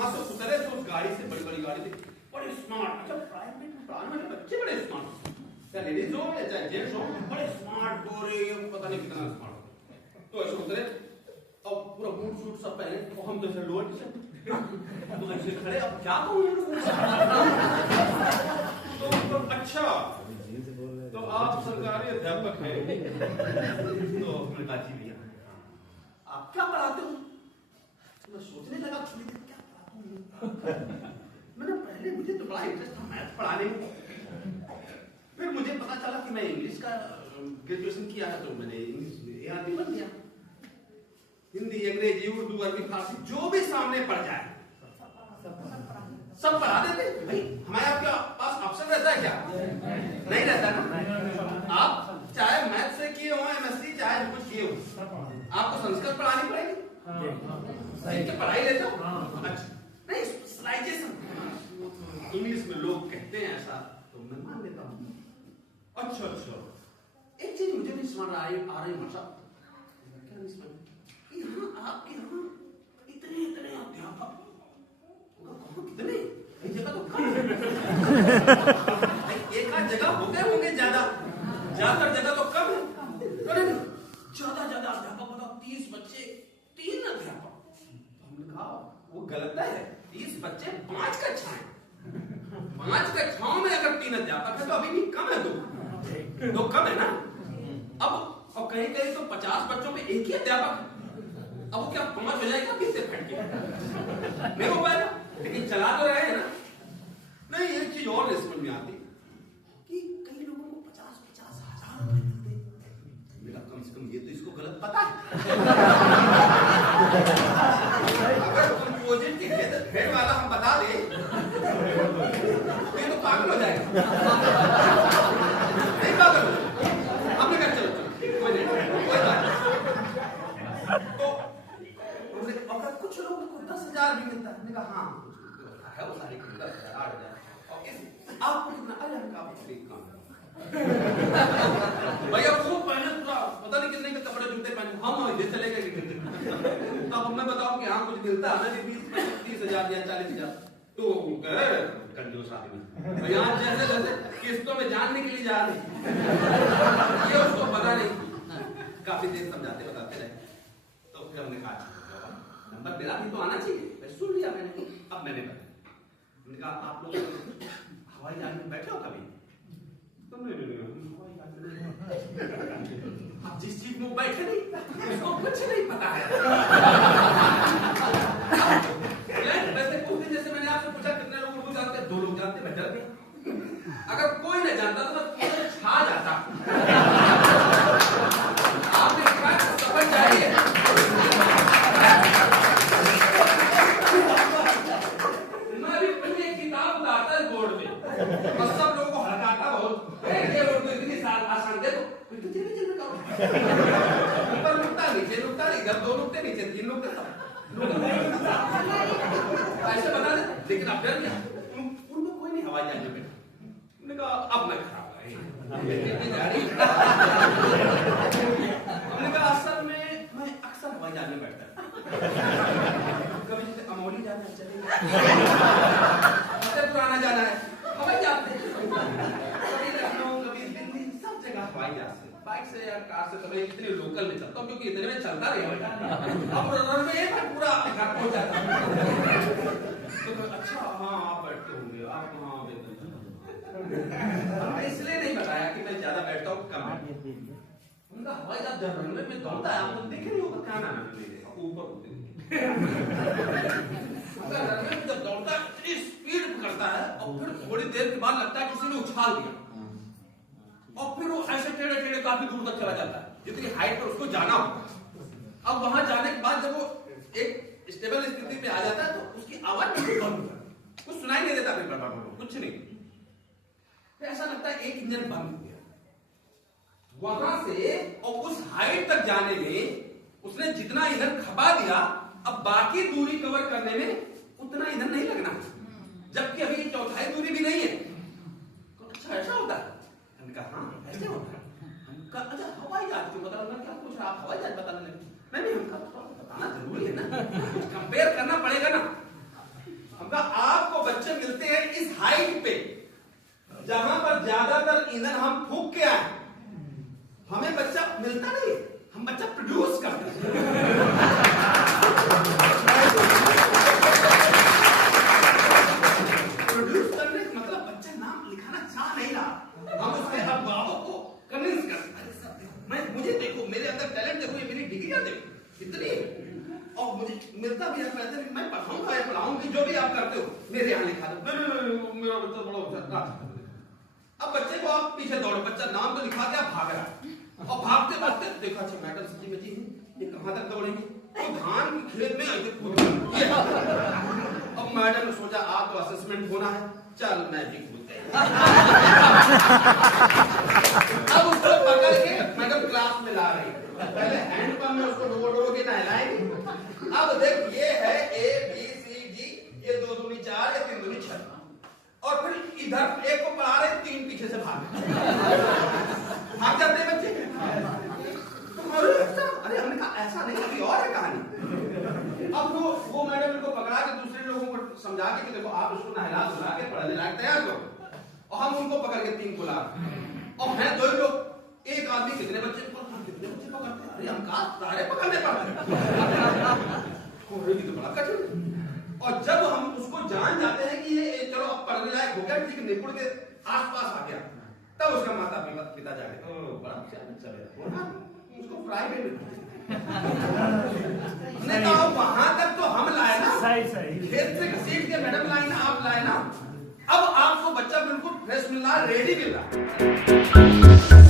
वहां से उतरे तो उस गाड़ी से, बड़ी बड़ी गाड़ी थी, बड़े स्मार्ट, अच्छा प्राइवेट उड़ान में बच्चे बड़े स्मार्ट, चाहे लेडीज हो या चाहे जेंट्स हो, बड़े स्मार्ट गोरे, पता नहीं कितना स्मार्ट। तो ऐसे उतरे और पूरा बूट सूट सब पहने, तो हम तो ऐसे लोअर टी शर्ट तो ऐसे खड़े, अब क्या कहूँ तो अच्छा तो आप सरकारी अध्यापक हैं, तो मैंने कहा जी भैया आप क्या पढ़ाते हो? तो मैं सोचने लगा थोड़ी देर क्या पढ़ाता हूँ। मैंने पहले मुझे तो बड़ा इंटरेस्ट था मैथ पढ़ाने में, फिर मुझे पता चला कि मैं इंग्लिश का ग्रेजुएशन किया है, तो मैंने इंग्लिश में ART बन गया। हिंदी, अंग्रेजी, उर्दू, अरबी, फारसी जो भी सामने पड़ जाए सब पढ़ा देते भाई। हमारे आपके पास ऑप्शन रहता है क्या? नहीं रहता ना। आप चाहे मैथ से किए हो, MSc चाहे कुछ किए हो, आपको संस्कृत पढ़ानी पड़ेगी, क्या पढ़ाई लेते हो? अच्छा नहीं, स्पेशलाइजेशन इंग्लिश में लोग कहते हैं ऐसा, तो मैं मान लेता हूँ। अच्छा एक चीज मुझे नहीं समझ आ रही भाषा, क्या नहीं समझ, आपके यहाँ इतने अध्यापक कितने, एक जगह तो कम एक आध जगह होंगे ज्यादातर जगह तो कम है, ज्यादा अध्यापक बताओ, 30 बच्चे 3 अध्यापक। हमने कहा वो गलत है, 30 बच्चे 5 कक्षाएं, 5 कक्षाओं में अगर 3 अध्यापक है तो अभी भी कम है, दो कम है ना। अब कहीं तो 50 बच्चों में एक ही अध्यापक है, अब वो क्या 5 हो जाएगा? किससे फट के नहीं हो पाएगा, लेकिन चला तो रहे हैं ना। नहीं एक चीज और समझ में आती कि कई लोगों को 50-50 हजार रुपए मिलते, मेरा कम से कम ये तो इसको गलत पता है। अगर कंपोजिट के हेड वाला हम बता दे ये तो पागल हो जाएगा, नहीं पागल हो जाएगा। हमने कहा चलो कोई बात तो अगर कुछ लोगों को 10,000 भी मिलता है, कहा हाँ है वो सारी 10,000 8,000 और इस आपको कितना, अरे आपको ठीक काम भैया खूब पहने, पता नहीं कितने के कपड़े जूते पहने, हम इधर चले गए तो अब मैं बताऊं कि हाँ कुछ मिलता है ना, 20-30,000 या 40,000, तो कंजूस आदमी यहाँ जैसे किस्तों में जान निकली जा रही, ये उसको पता नहीं। काफी देर समझाते बताते रहे, तो फिर हमने कहा नंबर मेरा भी तो आना चाहिए, सुन लिया मैंने। अब मैंने कहा आप लोग हवाई जहाज में बैठे हो कभी? तो नहीं आप जिस चीज में बैठे नहीं उसको कुछ नहीं पता है। वैसे कुछ दिन जैसे मैंने आपसे पूछा कितने लोग उर्दू जानते हैं, 2 लोग जानते, मैं डर गया। अगर कोई नहीं जानता तो मैं छा जाता। आपने समझ जाइए, सब लोगों को हड़काता बहुत, ये लोग तो इतनी आसान दे दो, ऊपर नुकता नीचे नुकता, इधर 2 नुकते नीचे 3 नुकते, ऐसे बता दे। लेकिन अब डर गया, उनमें कोई नहीं हवाई जहाज में बैठा। उन्होंने कहा अब मैं खराब है, हमने कहा असल में मैं अक्सर हवाई जहाज में बैठता, कभी जैसे अमोली जाना है चलेगा, पुराना जाना है हवाई जहाज से, कभी लखनऊ कभी दिल्ली, सब जगह हवाई जहाज से, बाइक से या कार से, तो मैं इतने लोकल में चलता हूँ क्योंकि इतने में चलता रहे, अब रनवे में पूरा घर पहुंच जाता हूँ। तो अच्छा हाँ आप बैठते होंगे, आप कहाँ इसलिए नहीं बताया कि मैं ज्यादा बैठता हूँ कम है। उनका हवाई जहाज रनवे में दौड़ता है, आप देखे नहीं होगा, क्या नाम है मेरे ऊपर होते रनवे में जब दौड़ता है इतनी स्पीड करता है, और फिर थोड़ी देर के बाद लगता है किसी ने उछाल दिया, और फिर वो ऐसे टेढ़े टेढ़े काफी दूर तक चला जाता है, जितनी हाइट पर उसको जाना होता। अब वहां जाने के बाद जब वो एक स्टेबल स्थिति में आ जाता है तो उसकी आवाज बिल्कुल बंद होता है, कुछ सुनाई नहीं देता, फिर कुछ नहीं, फिर ऐसा लगता है एक इंजन बंद हो गया। वहां से और उस हाइट तक जाने में उसने जितना ईंधन खपा दिया, अब बाकी दूरी कवर करने में उतना ईंधन नहीं लगना, जबकि अभी 1/4 दूरी भी नहीं है। तो अच्छा ऐसा होता है? हमने कहा हाँ ऐसे होता है। हम कहा अच्छा हवाई जहाज क्यों बता, क्या पूछ रहा आप हवाई जहाज बताने लगे? नहीं हम कहा बताना जरूरी है ना, कुछ कंपेयर करना पड़ेगा ना। जहां पर ज्यादातर ईंधन हम फूंक के आए, हमें बच्चा मिलता नहीं, हम बच्चा प्रोड्यूस करते हैं। प्रोड्यूस करने का मतलब बच्चा नाम लिखाना चाह नहीं रहा, हम उसके अभिभावकों को कन्विंस करते हैं। मैं मुझे देखो, मेरे अंदर टैलेंट देखो, ये मेरी डिग्रियां देखो इतनी, और मुझे मिलता भी है, मैं पढ़ाऊंगा या पढ़ाऊंगी, जो भी आप करते हो मेरे यहाँ लिखा दो। मेरा बच्चा बड़ा होता है। अब बच्चे को आप पीछे दौड़ो, बच्चा नाम तो लिखा दिया, भाग रहा है, और भागते भागते देखा अच्छा मैडम सब्जी में जी ये कहां तक दौड़ेंगे, तो धान के खेत में ऐसे कूद गए। अब मैडम ने सोचा आप तो असेसमेंट होना है, चल मैं भी कूदते हैं। अब उसको पकड़ के मैडम क्लास में ला रही है, पहले हैंड पंप में उसको डोबो डोबो के नहलाएंगे। अब देख ये है A B C D, ये 2 दूनी 4, ये 3 दूनी 6, और फिर इधर एक को पढ़ा रहे, 3 पीछे से भाग जाते हैं बच्चे। अरे हमने कहा ऐसा नहीं, अभी और है कहानी। अब वो मैडम इनको पकड़ा के दूसरे लोगों को समझा के कि देखो आप उसको नहला धुला के पढ़ने लायक तैयार करो, और हम उनको पकड़ के 3 को ला, और हैं 2 लोग, एक आदमी कितने बच्चे पकड़ते हैं, अरे हम कहा सारे पकड़ने पड़ते तो बड़ा कठिन। और जब हम उसको जान जाते हैं कि ये चलो अब पढ़ने लायक हो गया, ठीक निपुण के आसपास आ गया, तब उसका माता पिता जाके बड़ा चलेगा उसको प्राइवेट हमने कहा वहां तक तो हम लाए ना, सही खेत से घसीट के मैडम लाए ना, आप लाए ना, अब आपको बच्चा बिल्कुल फ्रेश मिल रहा है, रेडी मिल रहा है।